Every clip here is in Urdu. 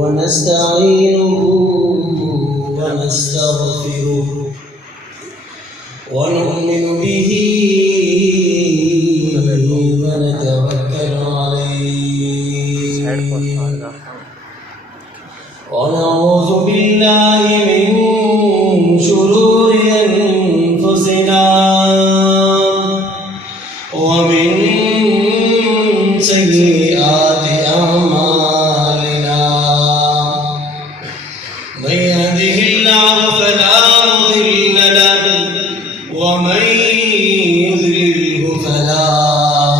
ونستعينه ونستغفره ونؤمن به ونتوكل عليه ونعوذ بالله من شرور أنفسنا ومن سيئات أعمالنا من يهده الله فلا مضل له ومن يضلله فلا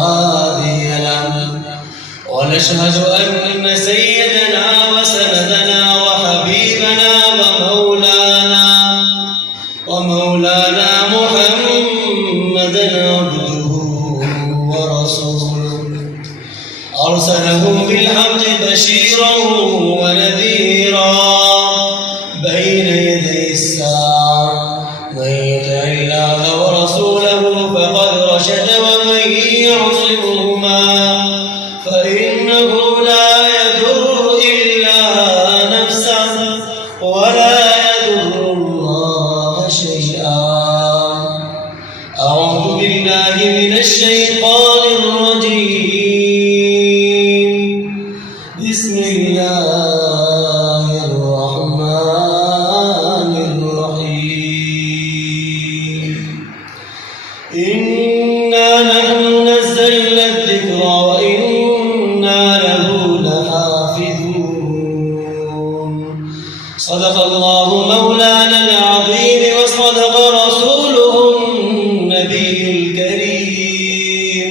هادي له ونشهد أن سيدنا وسندنا وحبيبنا ومولانا محمدا عبده ورسوله أرسله بالحق بشيرا ونذيرا بين يدي الساعة من يطع الله ورسوله فقد رشد ومن يعصمهما فإنه لا يضر إلا نفسه ولا يضر الله شيئا أعوذ بالله من الشيطان الرجيم بسم الله الرحمن الرحيم إنا نحن نزلنا الذكر وإنا له لحافظون صدق الله مولانا العظيم وصدق رسوله النبي الكريم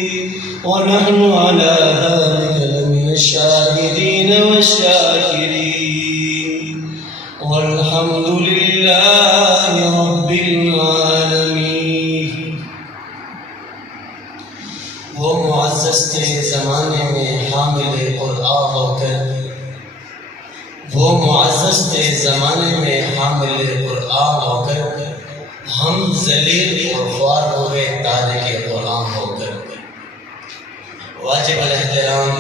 ونحن على ذلك لمن الشاهدين والشاكرين والحمد لله رب العالمين. وہ معزز کے زمانے میں حامل قرآن ہو کر قرآن ہو کر ہم ذلیل اور خوار ہو گئے تارک قرآن ہو کر. واجب الاحترام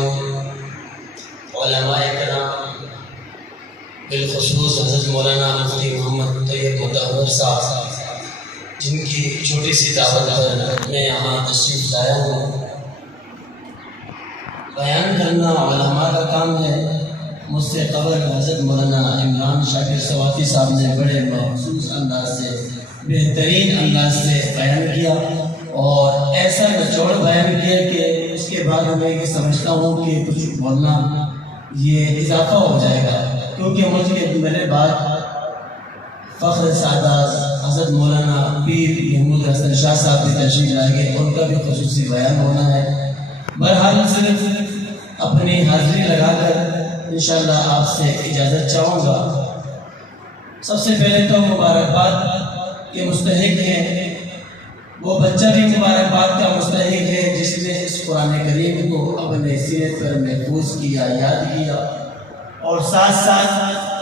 علماء کرام بالخصوص حضرت مولانا مفتی محمد طیب مطہر صاحب جن کی چھوٹی سی دعوت پر میں یہاں تشریف لایا ہوں. بیان کرنا علماء کا کام ہے. مجھ سے قبل حضرت مولانا عمران شاکر سواتی صاحب نے بڑے مخصوص انداز سے بہترین انداز سے بیان کیا اور ایسا نچوڑ بیان کیا کہ اس کے بعد میں یہ سمجھتا ہوں کہ کچھ بولنا یہ اضافہ ہو جائے گا، کیونکہ مجھ کے میرے بعد فخر سعادت حضرت مولانا پیر محمود حسن شاہ صاحب بھی تشریف لائیں گے، ان کا بھی خصوصی بیان ہونا ہے. بہرحال صرف اپنی حاضری لگا کر انشاءاللہ آپ سے اجازت چاہوں گا. سب سے پہلے تو مبارکباد کے مستحق ہیں، وہ بچہ بھی مبارکباد کا مستحق ہے جس نے اس قرآن کریم کو اپنے سینے پر محفوظ کیا، یاد کیا. اور ساتھ ساتھ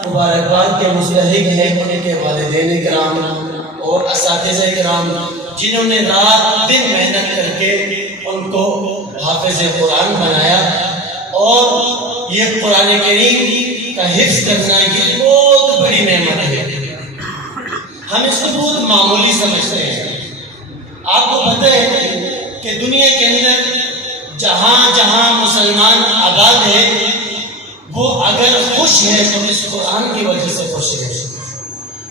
مبارکباد کے مستحق ہیں ان کے والدین کرام اور اساتذہ کرام جنہوں نے رات دن محنت کر کے ان کو حافظ قرآن بنایا. اور یہ قرآن کریم کا حفظ کرنا یہ بہت بڑی نعمت ہے. ہم اس کو بہت معمولی سمجھتے ہیں. آپ کو پتہ ہے کہ دنیا کے اندر جہاں جہاں مسلمان آباد ہے وہ اگر خوش ہے تو اس قرآن کی وجہ سے خوش ہے.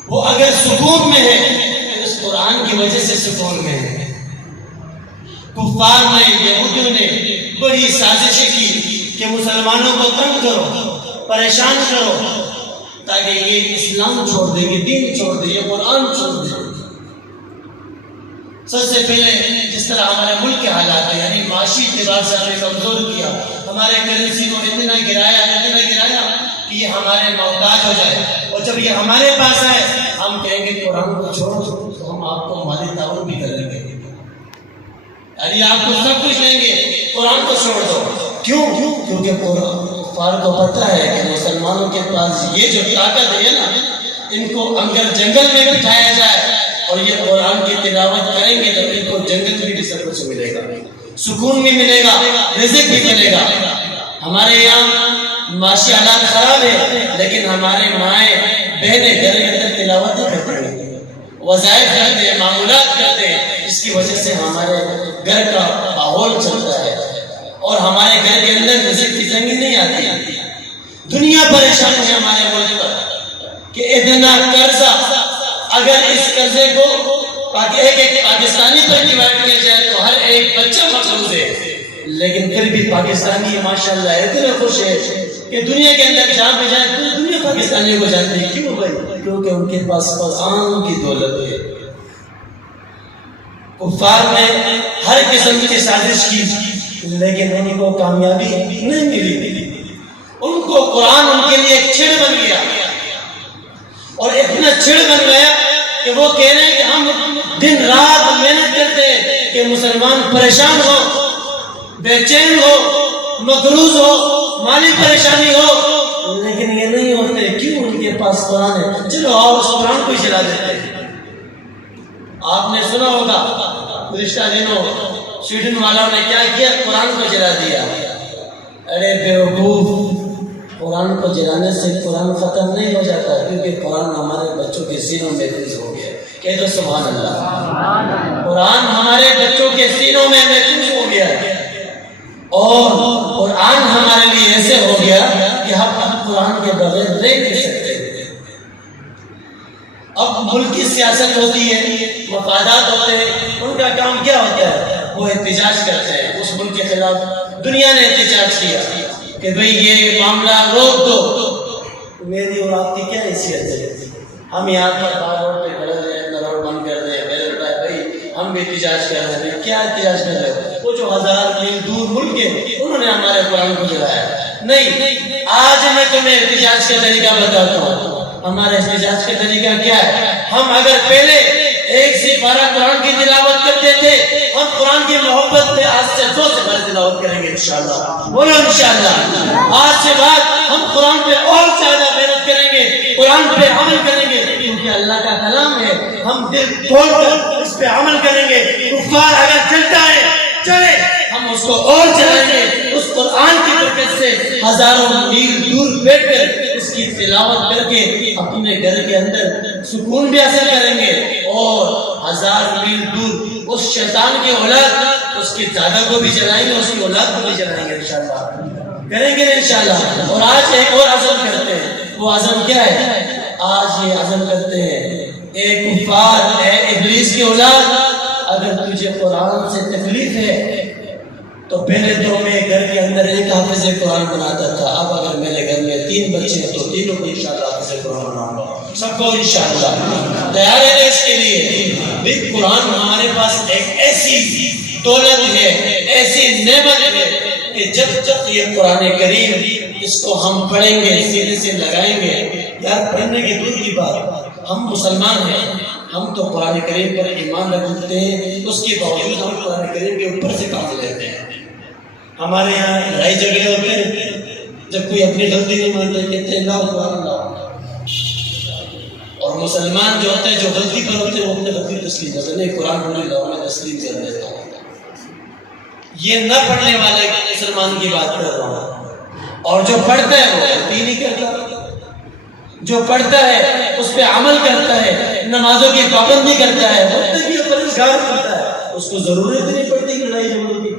وہ اگر سکون میں ہے تو اس قرآن کی وجہ سے سکون میں ہے. کفار نے یہودیوں نے بڑی سازشیں کی کہ مسلمانوں کو تنگ کرو، پریشان کرو تاکہ یہ اسلام چھوڑ دیں، یہ دین چھوڑ دیں، یہ قرآن چھوڑ دیں. سب سے پہلے جس طرح ہمارے ملک کے حالات ہیں، یعنی معاشی اعتبار سے ہمیں کمزور کیا، ہمارے کرنسی کو اتنا گرایا کہ یہ ہمارے محتاج ہو جائے. اور جب یہ ہمارے پاس آئے ہم کہیں گے قرآن کو چھوڑ دو تو ہم آپ کو مالی تعاون بھی کریں گے، یعنی آپ کو سب کچھ لیں گے، قرآن کو چھوڑ دو. کیوں؟ کیونکہ کفار کو پتہ ہے کہ مسلمانوں کے پاس یہ جو طاقت ہے نا، ان کو اگر جنگل میں بٹھایا جائے اور یہ قرآن کی تلاوت کریں گے تو ان کو جنت میں بھی سب کچھ ملے گا، سکون بھی ملے گا، رزق بھی ملے گا. ہمارے یہاں معاشی حالات خراب ہے، لیکن ہمارے مائیں بہنیں گھر کے اندر تلاوتیں کرتے ہیں، وظائف کرتے ہیں، معمولات کرتے ہیں، اس کی وجہ سے ہمارے گھر کا ماحول چلتا ہے اور ہمارے گھر کے اندر رزق کی تنگی نہیں آتی۔ دنیا پریشان ہے ہمارے ملک پر کہ اتنا قرضہ، اگر اس قرضے کو ایک ایک پاکستانی پر ڈیوائڈ کیا جائے تو ہر ایک بچہ مقروض ہے، لیکن پھر بھی پاکستانی ماشاءاللہ اتنے خوش ہے کہ دنیا کے اندر جہاں پہ جائے پوری دنیا پاکستانیوں کو جانتی ہے۔ کیوں بھائی؟ کیونکہ ان کے پاس قرآن کی دولت ہے۔ کفار نے ہر قسم کی سازش کی لیکن ان کو کامیابی نہیں ملی۔ ان کو قرآن ان کے لیے ایک چھڑ بن گیا، اور اتنا چھڑ بن گیا کہ وہ کہہ رہے ہیں کہ ہم دن رات محنت کرتے ہیں کہ مسلمان پریشان ہو، بے چین ہو، مقروض ہو، مالی پریشانی ہو، لیکن یہ نہیں ہوتے۔ کیوں؟ ان کے پاس قرآن ہے۔ چلو آؤ اس قرآن کو چلا دیتے ہیں۔ آپ نے سنا ہوگا گزشتہ دنوں سویڈن والوں نے کیا کیا؟ قرآن کو جلا دیا۔ ارے بیوقوف، قرآن کو جلانے سے قرآن ختم نہیں ہو جاتا، کیونکہ قرآن ہمارے بچوں کے سینوں میں محفوظ ہو گیا۔ کہہ دو سبحان اللہ۔ قرآن ہمارے بچوں کے سینوں میں محفوظ ہو گیا، اور قرآن ہمارے لیے ایسے ہو گیا کہ ہم قرآن کے بغیر رہ نہیں سکتے۔ اب ملک کی سیاست ہوتی ہے، مفادات ہوتے ہیں، ان کا کام کیا ہوتا ہے؟ وہ احتجاج کرتے ہیں اس ملک کے خلاف۔ دنیا نے احتجاج کیا کہ بھئی یہ معاملہ روک دو۔ میری اور آپ کی کیا حیثیت ہے؟ ہم یہاں پر باہر روڈ پہ کھڑے ہیں، روڈ بند کر دیں، میرے بھائی ہم بھی احتجاج کر رہے ہیں۔ کیا احتجاج کر رہے ہیں؟ وہ جو ہزار میل دور ملک ہے انہوں نے ہمارے قرآن کو جلایا۔ نہیں، آج میں تمہیں احتجاج کا طریقہ بتاتا ہوں۔ ہمارا احتجاج کا طریقہ کیا ہے؟ ہم اگر پہلے ایک سے 12 قرآن کی تلاوت کرتے تھے، ہم قرآن کی محبت میں آج سے 2 سے 12 تلاوت کریں گے انشاءاللہ۔ بولو انشاءاللہ۔ آج سے بعد ہم قرآن پہ اور زیادہ محنت کریں گے، قرآن پہ عمل کریں گے، کیونکہ اللہ کا کلام ہے۔ ہم دل کھول کر اس پہ عمل کریں گے۔ کفار اگر چلتا ہے چلے، ہم اس کو اور چلائیں گے۔ اس قرآن کی برکت سے ہزاروں میل دور بیٹھ کر اس کی تلاوت کر کے اپنے گھر کے اندر سکون بھی حاصل کریں گے، اور 1000 میل دور اس شیطان کی اولاد، اس کی دادا کو بھی جلائیں گے، اس کی اولاد کو بھی جلائیں گے انشاءاللہ۔ کریں گے انشاءاللہ۔ اور آج ایک اور عزم کرتے ہیں۔ وہ عزم کیا ہے؟ آج یہ عزم کرتے ہیں، اے کفار، اے ابلیس کی اولاد، اگر تجھے قرآن سے تکلیف ہے تو پہلے تو میں گھر کے اندر ایک حافظ قرآن بناتا تھا، اب اگر میرے گھر میں 3 بچے ہیں تو تینوں کو انشاءاللہ حافظ قرآن بناؤں گا۔ سب کو انشاءاللہ تیار ہے اس کے لیے؟ بھی قرآن ہمارے پاس ایک ایسی دولت ہے، ایسی نعمت ہے کہ جب تک یہ قرآن کریم اس کو ہم پڑھیں گے، سینے سے لگائیں گے، یار پڑھنے کی دور کی بات، ہم مسلمان ہیں، ہم تو قرآن کریم پر ایمان رکھتے ہیں، اس کے باوجود ہم قرآن کریم کے اوپر سے کام لیتے ہیں۔ ہمارے یہاں لڑائی جھگڑے ہوتے ہیں، جب کوئی اپنی غلطی نہیں مانتے کہتے ہیں لا قرآن لا، اور مسلمان جو ہوتے ہیں جو غلطی پر ہوتے ہیں وہ اپنے غلطی تسلیم کرتے ہیں، نہیں قرآن پڑھنے لاؤ میں تسلیم کر دیتا ہوں۔ یہ نہ پڑھنے والے مسلمان کی بات کر رہا ہوں، اور جو پڑھتا ہے وہ غلطی نہیں کرتا، جو پڑھتا ہے اس پہ عمل کرتا ہے، نمازوں کی پابندی کرتا ہے، متقی اور پرہیزگار کرتا ہے، اس کو ضرورت نہیں پڑتی کہ لڑائی جھگڑے کی۔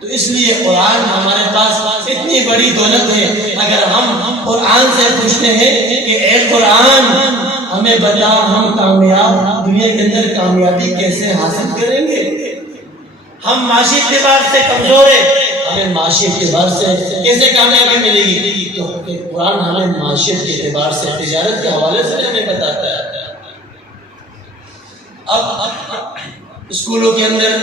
تو اس لیے قرآن ہمارے پاس اتنی بڑی دولت ہے۔ اگر ہم قرآن سے پوچھتے ہیں کہ اے قرآن ہمیں بتا ہم کامیاب دنیا کے اندر کامیابی کیسے حاصل کریں گے؟ ہم معاشی اعتبار سے کمزور ہیں، ہمیں معاشی اعتبار سے کیسے کامیابی ملے گی؟ کیونکہ قرآن ہمیں معاشی کے اعتبار سے تجارت کے حوالے سے ہمیں بتاتا ہے۔ اب اسکولوں کے اندر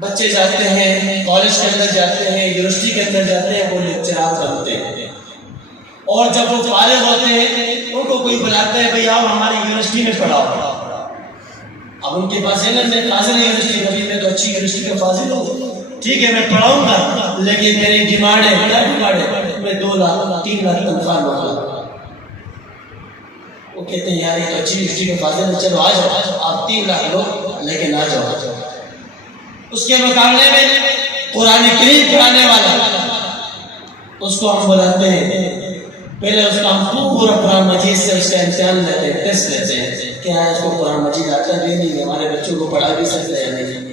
بچے جاتے ہیں، کالج کے اندر جاتے ہیں، یونیورسٹی کے اندر جاتے ہیں، وہ لیکچرار بنتے ہیں، اور جب وہ فارغ ہوتے ہیں ان کو کوئی بلاتا ہے بھئی آؤ ہماری یونیورسٹی میں پڑھاؤ۔ اب ان کے پاس ہے نا میں فاضل یونیورسٹی کبھی میں تو اچھی یونیورسٹی کا فاضل ہوں، ٹھیک ہے میں پڑھاؤں گا، لیکن میری ڈیمانڈ ہے، کیا ڈیمانڈ ہے؟ میں 2 لاکھ 3 لاکھ تنخواہ مانگا۔ وہ کہتے ہیں یار یہ تو اچھی یونیورسٹی کا فاضل ہے، چلو آ جاؤ آپ 3 لاکھ لو لیکن آ جاؤ۔ اس کے مقابلے میں قرآن کریم پڑھانے والا اس کو ہم بلاتے ہیں، پہلے اس کا ہم پورا قرآن مجید سے اس کا امتحان لیتے ہیں، ٹیسٹ لیتے ہیں کہ اس کو قرآن مجید آتا ہے نہیں، ہمارے بچوں کو پڑھا بھی سکتے ہیں نہیں۔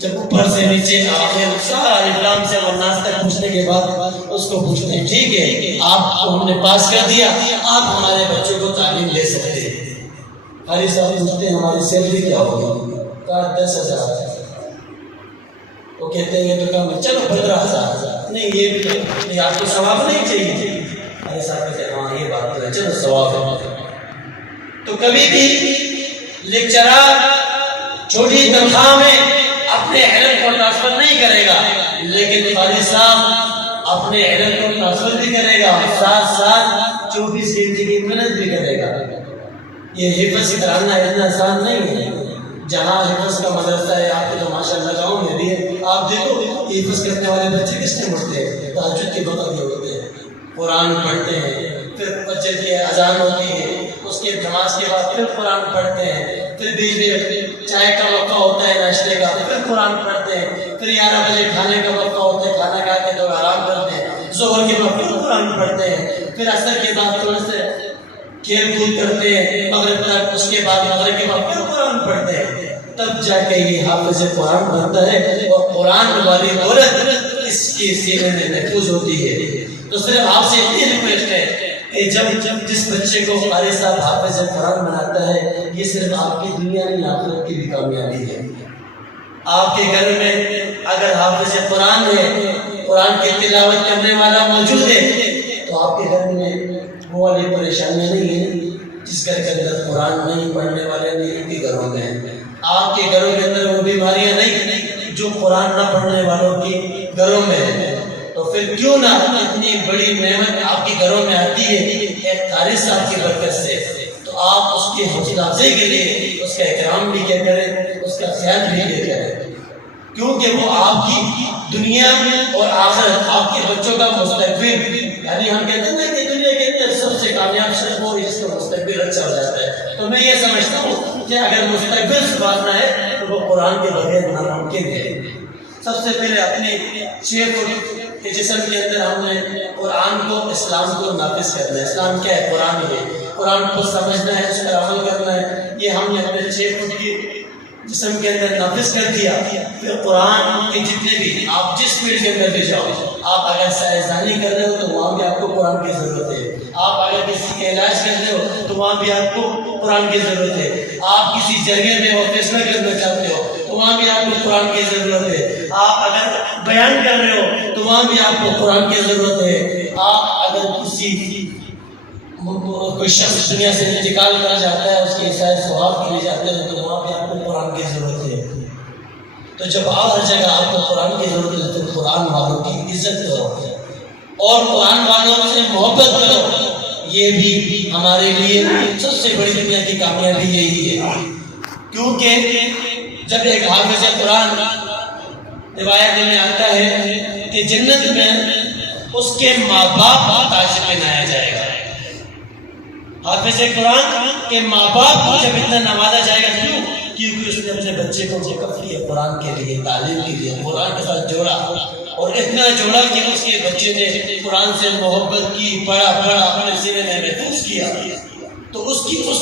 جب اوپر سے نیچے آخر سارا الف سے والناس تک پوچھنے کے بعد اس کو پوچھتے ہیں ٹھیک ہے آپ کو ہم نے پاس کر دیا، آپ ہمارے بچوں کو تعلیم دے سکتے ہیں۔ قاری صاحب پوچھتے ہیں ہماری سیلری کیا ہوگی؟ کہا 10,000۔ وہ کہتے ہیں یہ تو کم ہے، چلو 15,000۔ نہیں یہ بھی نہیں، آپ کو ثواب نہیں چاہیے؟ قاری صاحب کہتے ہیں ہاں یہ بات تو ہے، چلو ثواب ہے۔ تو کبھی بھی لیکچرر چھوٹی تنخواہ میں اپنے علم کو ٹرانسفر نہیں کرے گا، لیکن قاری صاحب اپنے علم کو ٹرانسفر بھی کرے گا، ساتھ ساتھ 24 گھنٹے کی محنت بھی کرے گا۔ یہ حفظ کرانا اتنا آسان نہیں ہے۔ جہاں حفظ کا مدرسہ ہے، آپ کے تو ماشاء اللہ گاؤں میں بھی ہے، آپ دیکھو حفظ کرنے والے بچے کس طرح اٹھتے ہیں، تہجد کے وقت بھی اٹھتے ہیں، قرآن پڑھتے ہیں، پھر فجر کی اذان ہوتی ہے، اس کے نماز کے بعد پھر قرآن پڑھتے ہیں، پھر بیچ میں چائے کا وقت ہوتا ہے ناشتے کا، پھر قرآن پڑھتے ہیں، پھر 11 بجے کھانے کا وقت ہوتا ہے، کھانا کھا کے تو آرام کرتے ہیں، ظہر کے بعد پھر قرآن پڑھتے ہیں، پھر عصر کے بعد تھوڑا سے کھیل کود کرتے ہیں، مغرب تک، اس کے بعد مغرب کے بعد پھر قرآن پڑھتے ہیں، تب جا کے یہ حافظ قرآن بنتا ہے اور قرآن والی دولت اس کے سینے میں محفوظ ہوتی ہے۔ تو صرف آپ سے اتنی ریکویسٹ ہے کہ جب جس بچے کو قاری صاحب حافظ قرآن بناتا ہے، یہ صرف آپ کی دنیا نہیں آخرت کی بھی کامیابی ہے۔ آپ کے گھر میں اگر حافظ قرآن ہے، قرآن کی تلاوت کرنے والا موجود ہے، تو آپ کے گھر میں وہ والی پریشانیاں نہیں ہیں جس گھر کے اندر قرآن نہیں پڑھنے والے نہیں ان کے گھروں میں ہیں۔ آپ کے گھروں کے اندر وہ بیماریاں نہیں جو قرآن نہ پڑھنے والوں کی گھروں میں ہیں۔ تو پھر کیوں نہ اتنی بڑی نعمت آپ کے گھروں میں آتی ہے ایک قاری صاحب کی برکت سے، تو آپ اس کی حوصلہ افزائی کے لیے اس کا احترام بھی کیا کریں، اس کا خیال بھی کیا کریں، کیونکہ وہ آپ کی دنیا اور آخرت، آپ کے بچوں کا مستقبل، یعنی ہم کہتے ہیں کہ دنیا کے اندر سب سے کامیاب شخص وہ جس کا مستقبل اچھا ہو جاتا ہے۔ تو میں یہ سمجھتا ہوں کہ اگر مستقبل سنوارنا ہے تو وہ قرآن کے بغیر ناممکن ہے۔ سب سے پہلے اپنے 6 فٹ کے جسم کے اندر ہم نے قرآن کو، اسلام کو نافذ کرنا ہے۔ اسلام کیا ہے؟ قرآن ہے، قرآن کو سمجھنا ہے، اس پر عمل کرنا ہے، یہ ہم نے اپنے 6 فٹ کی جسم کے اندر نافذ کر دیا۔ پھر قرآن کے جتنے بھی آپ جس فیلڈ کے اندر بھی جاؤ، آپ اگر سائنسدانی کر رہے ہو تو وہاں بھی آپ کو قرآن کی ضرورت ہے، آپ اگر کسی کا علاج کر رہے ہو تو وہاں بھی آپ کو قرآن کی ضرورت ہے، آپ کسی جگہ میں ہو فیصلہ کرنا چاہتے ہو تو وہاں بھی آپ کو قرآن کی ضرورت ہے، آپ اگر بیان کر رہے ہو تو وہاں بھی آپ کو قرآن کی ضرورت ہے، آپ اگر کسی کوئی شخص دنیا سے انتقال کر جاتا ہے اس کے شاید ثواب کے لیے جاتے ہیں تو وہاں پہ آپ کو قرآن کی ضرورت ہے۔ تو جب ہر جگہ آپ کو قرآن کی ضرورت ہے تو قرآن والوں کی عزت کرو اور قرآن والوں سے محبت کرو، یہ بھی ہمارے لیے سب سے بڑی دنیا کی کامیابی یہی ہے، کیونکہ جب ایک حافظ قرآن، روایت میں آتا ہے کہ جنت میں اس کے ماں باپ کا تاج پہنایا جائے گا۔ حافظ قرآن کے ماں باپ کو جب اتنا نوازا جائے گا، کیوں؟ کیونکہ اس نے اپنے بچے کو وقف کیا قرآن کے لیے، تعلیم کے لیے، قرآن کے ساتھ جوڑا، اور اتنا جوڑا کہ اس کے بچے نے قرآن سے محبت کی، پڑھا اپنے سینے میں محفوظ کیا، تو اس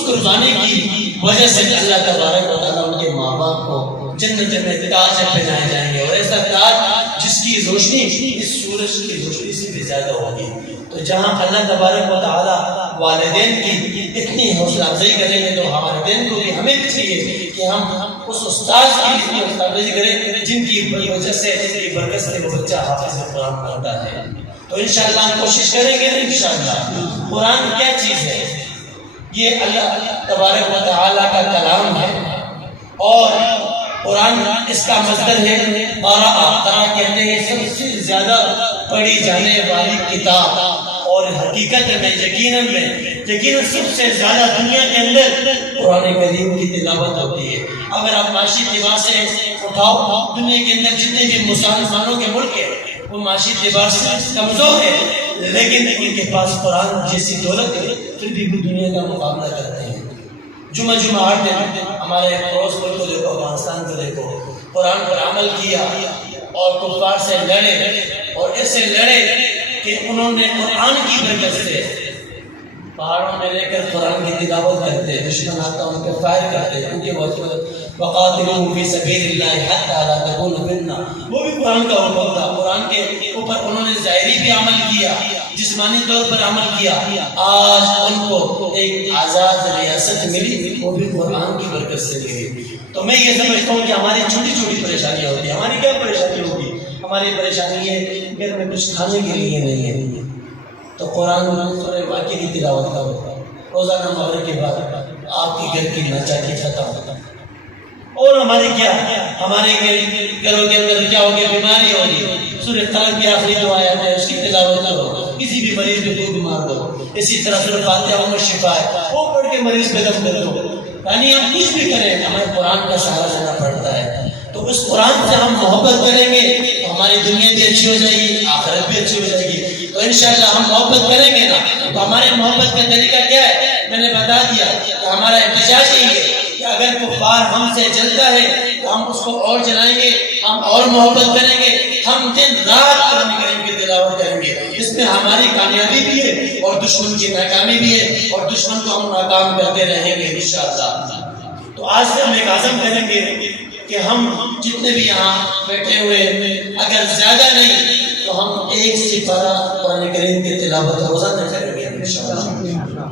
قربانی کی وجہ سے اللہ تبارک و تعالیٰ ان کے ماں باپ کو جنت میں تاج پہنائے جائیں گے، اور ایسا تاج جس کی روشنی اس سورج کی روشنی سے بھی زیادہ ہوگی۔ تو جہاں اللہ تبارک و تعالیٰ والدین کی اتنی حوصلہ افزائی کریں گے تو والدین کو بھی ہمیں بھی چاہیے کہ ہم اس استاذ کی اتنی حوصلہ افزائی کریں جن کی وجہ سے، جن کی برکت سے وہ بچہ حافظ قرآن پڑھتا ہے۔ تو انشاءاللہ ہم کوشش کریں گے انشاءاللہ۔ قرآن کیا چیز ہے؟ یہ اللہ تبارک و تعالیٰ کا کلام ہے، اور قرآن اس کا مصدر ہے قرأ کہتے ہیں سب سے زیادہ پڑھی جانے والی کتاب، اور حقیقت میں یقیناً سب سے زیادہ دنیا کے اندر قرآن کریم کی تلاوت ہوتی ہے۔ اگر آپ معاشی اعتبار سے اٹھاؤ، دنیا کے اندر جتنے بھی مسلمانوں کے ملک ہیں وہ معاشی اعتبار سے کمزور ہے، لیکن ان کے پاس قرآن جیسی دولت ہے، پھر بھی وہ دنیا کا مقابلہ کرتے ہیں۔ جمعہ ہر دن ہمارے پڑوس ملک کو دیکھو، افغانستان کو دیکھو، قرآن پر عمل کیا اور کفار سے لڑے، اور اس سے لڑے کہ انہوں نے قرآن کی برکت سے پہاڑوں میں رہ کر قرآن کی تلاوت کرتے، دشمن آتا ان پہ فائر کرتے، ان کے وقاتلوہم فی سبیل اللہ حتی لا تکون فتنہ، وہ بھی قرآن کا حکم تھا۔ قرآن کے اوپر انہوں نے ظاہری بھی عمل کیا، جسمانی طور پر عمل کیا۔ آج ان کو ایک آزاد ریاست ملی، وہ بھی قرآن کی برکت سے ملی۔ تو میں یہ سمجھتا ہوں کہ ہماری چھوٹی چھوٹی پریشانیاں ہوتی ہیں۔ ہماری کیا پریشانی ہوگی؟ ہماری پریشانی ہے گھر میں کچھ کھانے کے لیے نہیں ہے، تو قرآن سورہ واقعہ کی تلاوت کرو، روزانہ مغرب کے بعد آپ کے گھر کی ناچاکی ختم ہوتا۔ اور ہمارے کیا، ہمارے گھروں کے اندر کیا ہوگی؟ بیماری ہوگی، سورہ طلاق کی آخری جو آیت ہے اس کی تلاوت کرو، کسی بھی مریض پہ کوئی بیمار ہو، اسی طرح سورہ فاتحہ میں شفا ہے، وہ پڑھ کے مریض پہ دم کر دو۔ یعنی ہم کچھ بھی کریں ہمیں قرآن کا سہارا لینا پڑتا ہے۔ تو اس قرآن سے ہم محبت کریں گے تو ہماری دنیا بھی اچھی ہو جائے گی، آخرت بھی اچھی ہو جائے گی۔ تو انشاءاللہ ہم محبت کریں گے نا، تو ہمارے محبت کا طریقہ کیا ہے؟ میں نے بتا دیا کہ ہمارا احتجاج یہی ہے کہ اگر کفار ہم سے جلتا ہے تو ہم اس کو اور جلائیں گے، ہم اور محبت کریں گے، ہم دن رات قرآن کریم کی تلاوت کریں گے۔ اس میں ہماری کامیابی بھی ہے اور دشمن کی ناکامی بھی ہے، اور دشمن کو ہم ناکام کرتے رہیں گے انشاءاللہ۔ تو آج سے ہم ایک عزم کریں گے کہ ہم جتنے بھی یہاں بیٹھے ہوئے اگر زیادہ نہیں تو ہم ایک سپارہ قرآن کریم کی تلاوت روزانہ کریں گے انشاءاللہ۔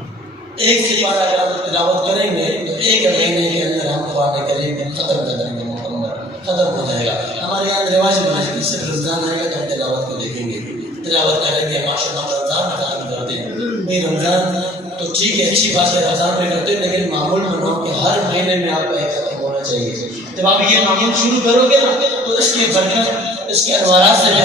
ایک سپارہ اگر ہم تلاوت کریں گے تو ایک مہینے کے اندر ہم قرآن کریم ختم کر دیں گے، مکمل ختم ہو جائے گا۔ ہمارے یہاں رواج بنا ہے کہ صرف رمضان آئے گا تو ہم تلاوت کو دیکھیں گے، تلاوت کریں گے، ماشاء اللہ رمضان ختم کر دیں گے۔ رمضان تو ٹھیک ہے، اچھی بات ہے، رمضان میں کرتے ہیں، لیکن معمول بناؤ کہ ہر مہینے میں آپ کا ایک ختم ہونا چاہیے۔ جب آپ یہ معمول شروع کرو گے نا تو اس کی برکت، اس کے انوارات سے بھی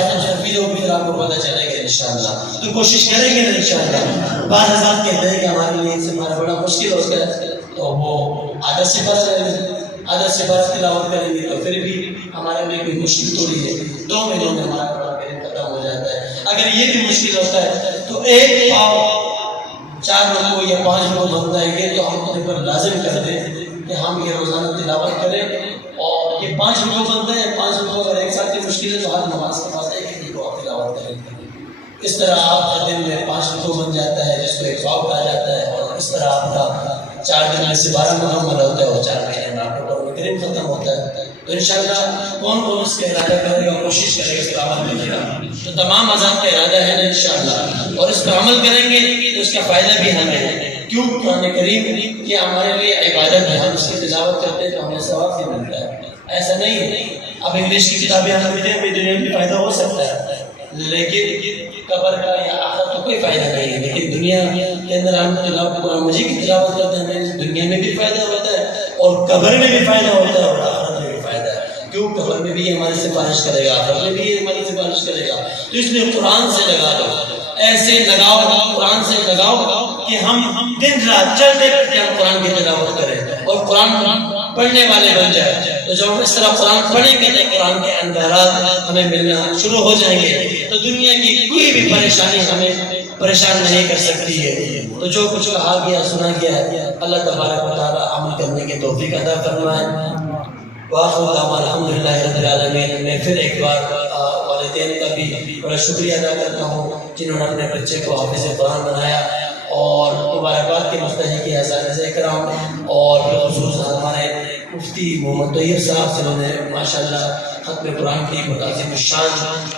آپ کو پتہ چلے گا انشاءاللہ۔ تو کوشش کریں گے نا انشاءاللہ۔ بعض حضرات کہتے ہیں کہ ہمارے لیے اس سے ہمارا بڑا مشکل ہوتا ہے، تو وہ عادت سے تلاوت کریں گے تو پھر بھی ہمارے لیے کوئی مشکل تھوڑی ہے، 2 مہینوں میں ہمارا قرآن کریم ختم ہو جاتا ہے۔ اگر یہ بھی مشکل ہوتا ہے تو ایک پاؤ 4 رکوع یا 5 رکوع بن جائیں گے تو ہم اپنے پر لازم کر دیں کہ ہم یہ روزانہ تلاوت کریں، اور یہ 5 رکوع بنتے ہیں، 5 رکوع اگر ایک ساتھ مشکل ہے تو ہر نماز کے بعد ایک رکوع آپ تلاوت کریں۔ اس طرح آپ کا دن میں 5 رکوع بن جاتا ہے، جس کو ایک پاؤ کہا جاتا ہے، اور اس طرح آپ کا 4 دن میں سے 12 مکمل ہوتا ہے، اور 4 مہینے میں آپ کا قرآن کریم ختم ہوتا ہے۔ تو انشاءاللہ کون کون اس کا ارادہ کرے گا، کوشش کرے گا اس پر عمل کرے گا، تو تمام آزاد کا ارادہ ہے نا انشاءاللہ، اور اس پر عمل کریں گے تو اس کا فائدہ بھی ہمیں ہے۔ کیوں؟ قرآن کریم یہ ہمارے لیے عبادت ہے، ہم اس کی تلاوت کرتے ہیں تو ہمیں ثواب بھی ملتا ہے۔ ایسا نہیں ہے اب انگلش کی کتابیں ہم پڑھتے ہیں، دنیا میں فائدہ ہو سکتا ہے، لیکن قبر کا یا آخرت کا کوئی فائدہ نہیں ہے۔ لیکن دنیا کے اندر ہم قرآن مجید کی تلاوت کرتے ہیں، دنیا میں بھی فائدہ ہوتا ہے اور قبر میں بھی فائدہ ہوتا ہے اور آخرت میں بھی فائدہ ہے۔ کیوں؟ قبر میں بھی یہ ہماری سفارش کرے گا، آخرت میں بھی یہ ہماری سفارش کرے گا۔ تو اس لیے قرآن سے لگا دو، ایسے لگاؤ، قرآن سے لگاؤ کہ ہم دن رات چلتے پھرتے ہم قرآن کی تلاوت کریں اور قرآن پڑھنے والے بن جائیں۔ تو جب ہم اس طرح قرآن پڑھیں گے تو قرآن کے اندرات ہمیں ملنا شروع ہو جائیں گے، تو دنیا کی کوئی بھی پریشانی ہمیں پریشان نہیں کر سکتی ہے۔ تو جو کچھ کہا گیا سنا گیا، اللہ تبارک و تعالیٰ عمل کرنے کی توفیق عطا فرمائے۔ وآخر دعوانا الحمدللہ رب العالمین۔ میں پھر ایک بار والدین کا بھی بڑا شکریہ ادا کرتا ہوں جنہوں نے اپنے بچے کو حافظ قرآن بنایا، اور مبارکباد کے مستحق اساتذہ کرام، اور بالخصوص ہمارے مفتی محمد طیب صاحب جنہوں نے ماشاءاللہ ختم قرآن کی عظیم الشان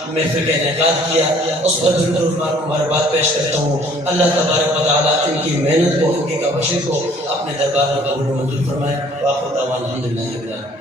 محفل کا انعقاد کیا، اس پر ضرور مبارکباد پیش کرتا ہوں۔ اللہ تبارک و تعالیٰ ان کی محنت کو، ان کی کوشش کو اپنے دربار میں قبول و منظور فرمائے۔ وآخر دعوانا الحمدللہ رب العالمین۔